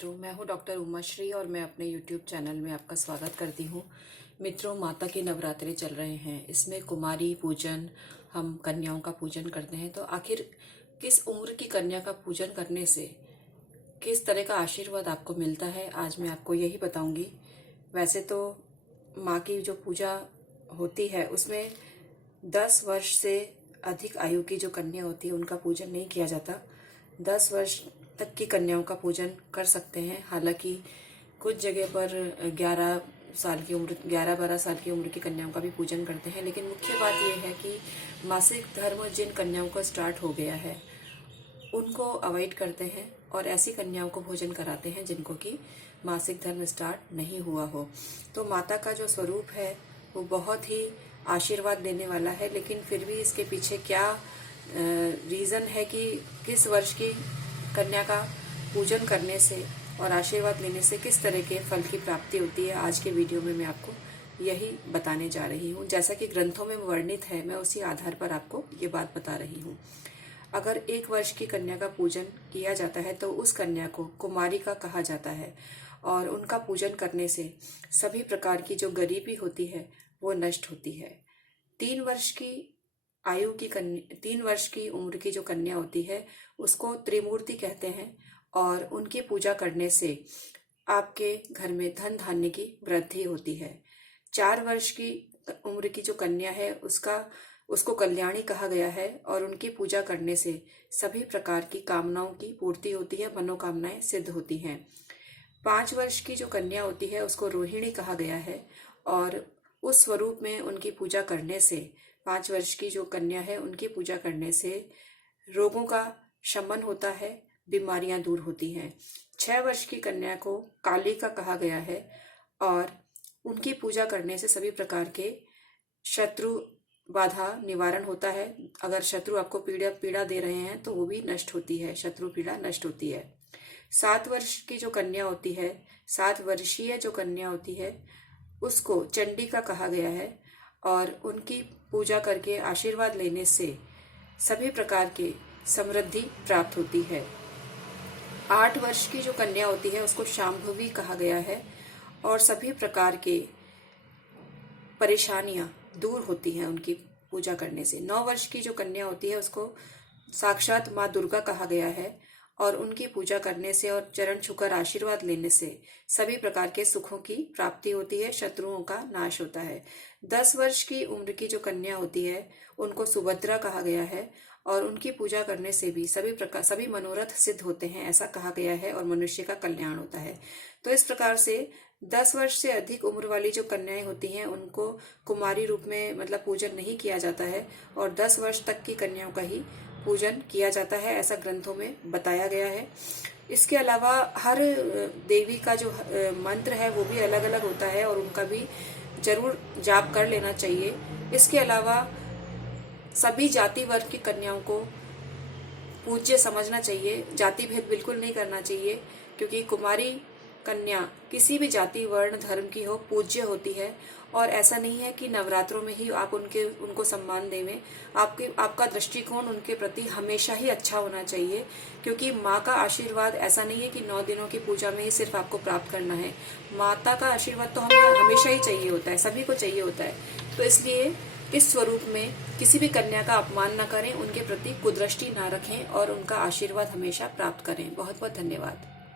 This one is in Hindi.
मित्रों, मैं हूं डॉक्टर उमाश्री और मैं अपने YouTube चैनल में आपका स्वागत करती हूं। मित्रों, माता के नवरात्रे चल रहे हैं। इसमें कुमारी पूजन, हम कन्याओं का पूजन करते हैं। तो आखिर किस उम्र की कन्या का पूजन करने से किस तरह का आशीर्वाद आपको मिलता है, आज मैं आपको यही बताऊंगी। वैसे तो माँ की जो पूजा होती है उसमें 10 वर्ष से अधिक आयु की जो कन्या होती है उनका पूजन नहीं किया जाता। 10 वर्ष तक की कन्याओं का पूजन कर सकते हैं। हालांकि कुछ जगह पर 11-12 साल की उम्र की कन्याओं का भी पूजन करते हैं। लेकिन मुख्य बात यह है कि मासिक धर्म जिन कन्याओं का स्टार्ट हो गया है उनको अवॉइड करते हैं और ऐसी कन्याओं को भोजन कराते हैं जिनको कि मासिक धर्म स्टार्ट नहीं हुआ हो। तो माता का जो स्वरूप है वो बहुत ही आशीर्वाद देने वाला है। लेकिन फिर भी इसके पीछे क्या रीज़न है कि किस वर्ष की कन्या का पूजन करने से और आशीर्वाद लेने से किस तरह के फल की प्राप्ति होती है, आज के वीडियो में मैं आपको यही बताने जा रही हूँ। जैसा कि ग्रंथों में वर्णित है, मैं उसी आधार पर आपको ये बात बता रही हूँ। अगर 1 वर्ष की कन्या का पूजन किया जाता है तो उस कन्या को कुमारिका कहा जाता है और उनका पूजन करने से सभी प्रकार की जो गरीबी होती है वो नष्ट होती है। 3 वर्ष की 3 वर्ष की उम्र की जो कन्या होती है उसको त्रिमूर्ति कहते हैं और उनकी पूजा करने से आपके घर में धन धान्य की वृद्धि होती है। 4 वर्ष की उम्र की जो कन्या है उसको कल्याणी कहा गया है और उनकी पूजा करने से सभी प्रकार की कामनाओं की पूर्ति होती है, मनोकामनाएं सिद्ध होती हैं। 5 वर्ष की जो कन्या होती है उसको रोहिणी कहा गया है और उस स्वरूप में उनकी पूजा करने से 5 वर्ष की जो कन्या है उनकी पूजा करने से रोगों का शमन होता है, बीमारियां दूर होती हैं। 6 वर्ष की कन्या को कालिका कहा गया है और उनकी पूजा करने से सभी प्रकार के शत्रु बाधा निवारण होता है। अगर शत्रु आपको पीड़ा दे रहे हैं तो वो भी नष्ट होती है, शत्रु पीड़ा नष्ट होती है। 7 वर्ष की जो कन्या होती है, 7 वर्षीय जो कन्या होती है उसको चंडिका कहा गया है और उनकी पूजा करके आशीर्वाद लेने से सभी प्रकार के समृद्धि प्राप्त होती है। 8 वर्ष की जो कन्या होती है उसको शांभवी कहा गया है और सभी प्रकार के परेशानियां दूर होती हैं उनकी पूजा करने से। 9 वर्ष की जो कन्या होती है उसको साक्षात माँ दुर्गा कहा गया है और उनकी पूजा करने से और चरण छूकर आशीर्वाद लेने से सभी प्रकार के सुखों की प्राप्ति होती है, शत्रुओं का नाश होता है। 10 वर्ष की उम्र की जो कन्या होती है उनको सुभद्रा कहा गया है और उनकी पूजा करने से भी सभी मनोरथ सिद्ध होते हैं, ऐसा कहा गया है और मनुष्य का कल्याण होता है। तो इस प्रकार से 10 वर्ष से अधिक उम्र वाली जो कन्याएं होती हैं उनको कुमारी रूप में मतलब पूजन नहीं किया जाता है और 10 वर्ष तक की कन्याओं का ही पूजन किया जाता है, ऐसा ग्रंथों में बताया गया है। इसके अलावा हर देवी का जो मंत्र है वो भी अलग अलग होता है और उनका भी जरूर जाप कर लेना चाहिए। इसके अलावा सभी जाति वर्ग की कन्याओं को पूज्य समझना चाहिए, जाति भेद बिल्कुल नहीं करना चाहिए, क्योंकि कुमारी कन्या किसी भी जाति वर्ण धर्म की हो पूज्य होती है। और ऐसा नहीं है कि नवरात्रों में ही आप उनको सम्मान देवें। आपका दृष्टिकोण उनके प्रति हमेशा ही अच्छा होना चाहिए, क्योंकि माँ का आशीर्वाद ऐसा नहीं है कि 9 दिनों की पूजा में ही सिर्फ आपको प्राप्त करना है। माता का आशीर्वाद तो हमें हमेशा ही चाहिए होता है, सभी को चाहिए होता है। तो इसलिए इस स्वरूप में किसी भी कन्या का अपमान न करें, उनके प्रति कुदृष्टि न रखें और उनका आशीर्वाद हमेशा प्राप्त करें। बहुत बहुत धन्यवाद।